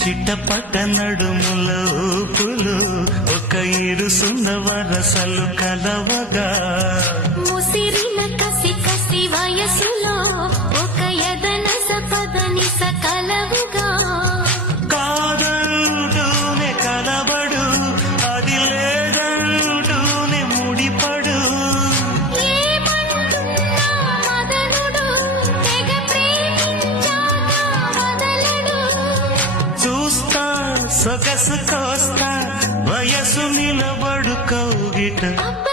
చిట్టపట్ట నడుముల ఊపులు ఒక ఇరుసున్న వరసలు కలవగా ముసిరిన కసి కసి వయసులో ఒక యదన సపదని సకలవుగా కాదంటూనే కలబడు అది లేదంటూనే ముడిపడు ఏమంటున్నా మదనుడు తెగ ప్రేమించాక వదలడు చూస్తా సొగసు కోస్తా వయసు నిలబడు కౌగిట అబ్బ